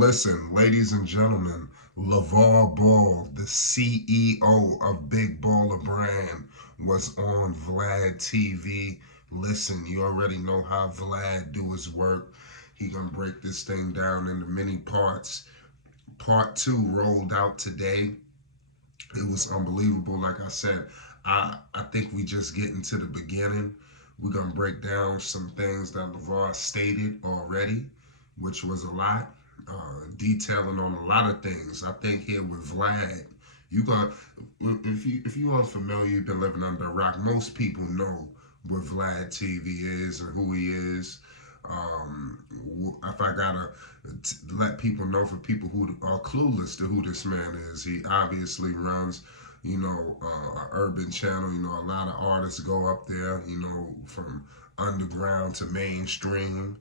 Listen, ladies and gentlemen, Lavar Ball, the CEO of Big Baller Brand, was on Vladtv. Listen, you already know how Vlad do his work. He gonna break this thing down into many parts. Part two rolled out today. It was unbelievable. Like I said, I think we just getting to the beginning. We're gonna break down some things that Lavar stated already, which was a lot, detailing on a lot of things. I think here with Vlad, you got if you are familiar, you've been living under a rock. Most people know what Vladtv is and who he is. If I gotta let people know, for people who are clueless to who this man is, he obviously runs, an urban channel. A lot of artists go up there, from underground to mainstream.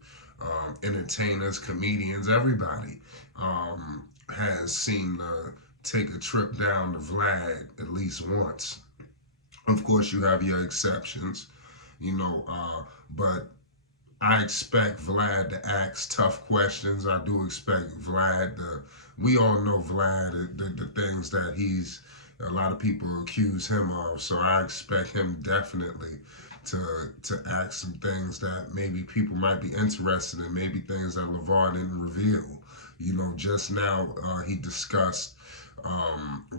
Entertainers, comedians, everybody has seemed to take a trip down to Vlad at least once. Of course, you have your exceptions, but I expect Vlad to ask tough questions. I do expect Vlad to. We all know Vlad, the things that a lot of people accuse him of. So I expect him definitely to ask some things that maybe people might be interested in, maybe things that Lavar didn't reveal. Just now he discussed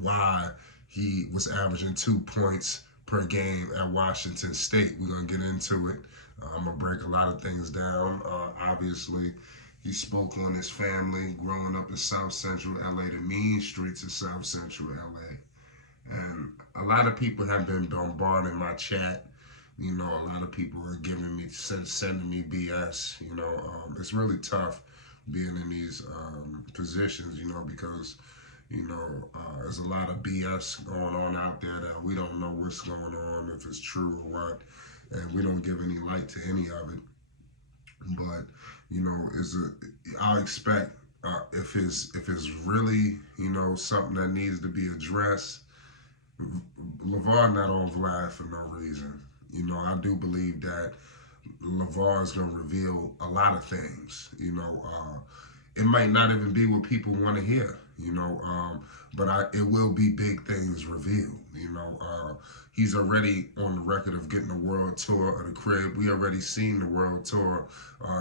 why he was averaging 2 points per game at Washington State. We're going to get into it. I'm going to break a lot of things down. Obviously, he spoke on his family growing up in South Central LA, the mean streets of South Central LA. And a lot of people have been bombarding my chat. A lot of people are sending me BS. It's really tough being in these positions, because there's a lot of BS going on out there that we don't know what's going on, if it's true or what, and we don't give any light to any of it. But I expect if it's really something that needs to be addressed, Lavar not on Vlad for no reason. I do believe that Lavar is going to reveal a lot of things. It might not even be what people want to hear. But it will be big things revealed. He's already on the record of getting a world tour of the crib. We already seen the world tour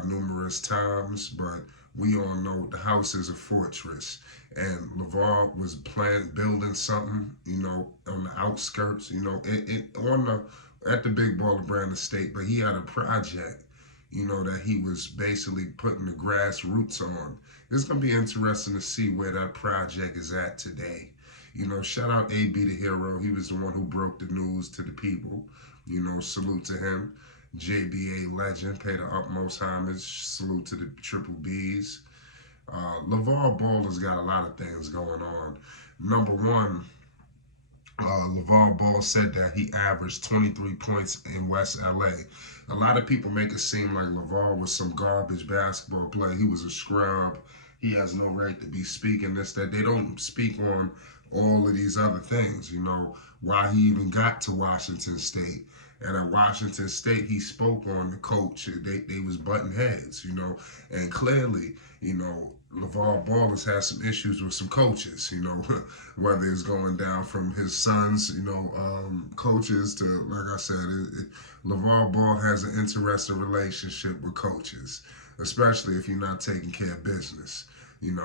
numerous times, but we all know the house is a fortress. And Lavar was building something, on the outskirts, at the Big Baller Brand estate, but he had a project, that he was basically putting the grassroots on. It's going to be interesting to see where that project is at today. Shout out AB the Hero. He was the one who broke the news to the people. Salute to him. JBA legend. Pay the utmost homage. Salute to the Triple Bs. Lavar Ball has got a lot of things going on. Number one, Lavar Ball said that he averaged 23 points in West LA. A lot of people make it seem like Lavar was some garbage basketball player. He was a scrub. He has no right to be speaking this, that. They don't speak on all of these other things, why he even got to Washington State. And at Washington State, he spoke on the coach. They was butting heads, and clearly, LeVar Ball has had some issues with some coaches, whether it's going down from his sons, coaches to, like I said, LeVar Ball has an interesting relationship with coaches, especially if you're not taking care of business, and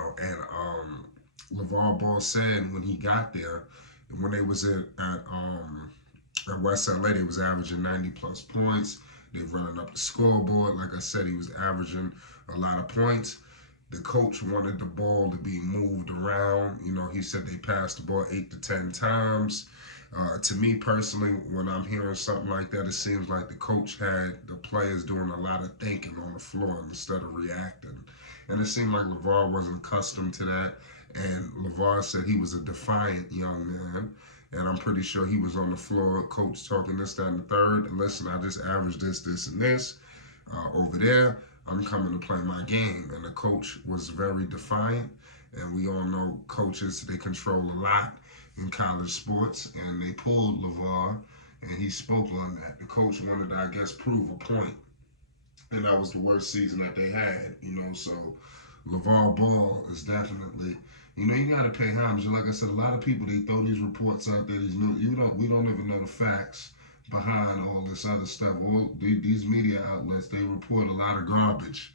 LeVar Ball said when he got there, when they was at West LA, they was averaging 90 plus points. They running up the scoreboard. Like I said, he was averaging a lot of points. The coach wanted the ball to be moved around. He said they passed the ball 8 to 10 times. To me personally, when I'm hearing something like that, it seems like the coach had the players doing a lot of thinking on the floor instead of reacting. And it seemed like LeVar wasn't accustomed to that. And LeVar said he was a defiant young man. And I'm pretty sure he was on the floor, coach talking this, that, and the third. And listen, I just averaged this, and this. Over there, I'm coming to play my game. And the coach was very defiant. And we all know coaches, they control a lot in college sports. And they pulled LeVar, and he spoke on that. The coach wanted to, prove a point. And that was the worst season that they had, So LaVar Ball is definitely, you got to pay homage. And like I said, a lot of people, they throw these reports out there. We don't even know the facts behind all this other stuff. All these media outlets, they report a lot of garbage.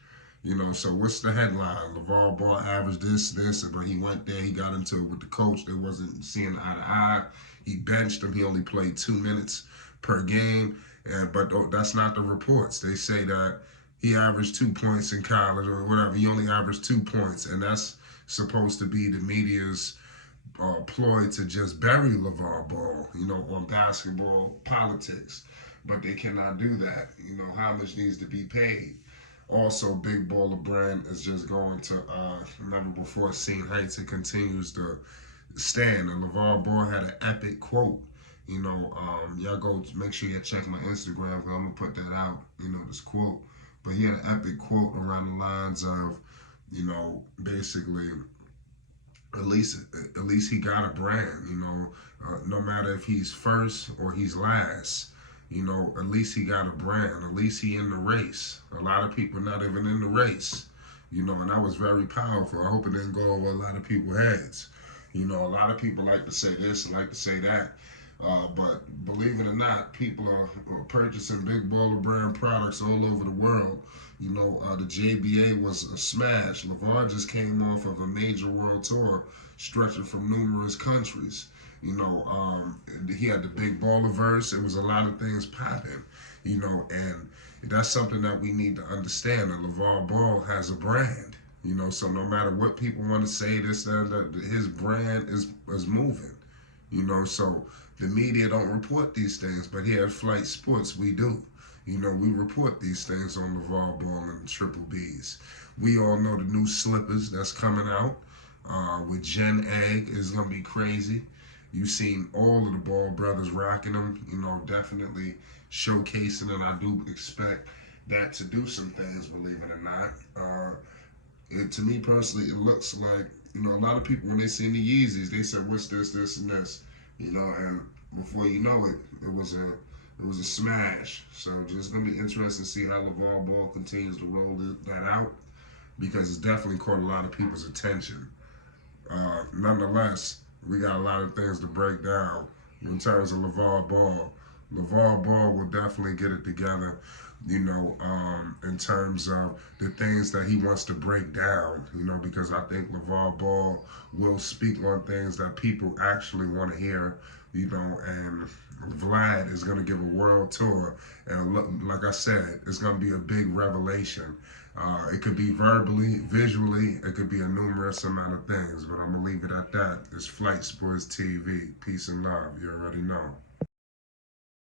So what's the headline? LaVar Ball averaged this, but he went there, he got into it with the coach. They wasn't seeing eye to eye. He benched him. He only played 2 minutes per game. But that's not the reports. They say that he averaged 2 points in college or whatever. He only averaged 2 points, and that's supposed to be the media's ploy to just bury LaVar Ball, on basketball politics. But they cannot do that. Homage needs to be paid. Also, Big Baller Brand is just going to never before seen heights. It continues to stand. And LaVar Ball had an epic quote. Y'all go make sure you check my Instagram because I'm gonna put that out. This quote. But he had an epic quote around the lines of, basically, at least he got a brand. No matter if he's first or he's last. At least he got a brand. At least he in the race. A lot of people not even in the race. And that was very powerful. I hope it didn't go over a lot of people's heads. A lot of people like to say this and like to say that. But believe it or not, people are purchasing Big Baller Brand products all over the world. The JBA was a smash. LaVar just came off of a major world tour stretching from numerous countries. He had the Big Baller verse. It was a lot of things popping, and that's something that we need to understand. That LaVar Ball has a brand, so no matter what people want to say, his brand is moving, so the media don't report these things, but here at Flight Sports, we do. We report these things on LaVar Ball and the Triple Bs. We all know the new slippers that's coming out with Gen Egg is going to be crazy. You've seen all of the Ball brothers rocking them, definitely showcasing, and I do expect that to do some things, believe it or not. To me personally, it looks like, a lot of people, when they see the Yeezys, they said, what's this, and this, and before you know it, it was a smash. So just gonna be interesting to see how LaVar Ball continues to roll that out, because it's definitely caught a lot of people's attention. Nonetheless, we got a lot of things to break down in terms of LaVar Ball. LaVar Ball will definitely get it together, in terms of the things that he wants to break down, because I think LaVar Ball will speak on things that people actually want to hear, and Vlad is going to give a world tour, and look, like I said, it's going to be a big revelation. It could be verbally, visually, it could be a numerous amount of things, but I'm going to leave it at that. It's Flight Sports TV. Peace and love. You already know.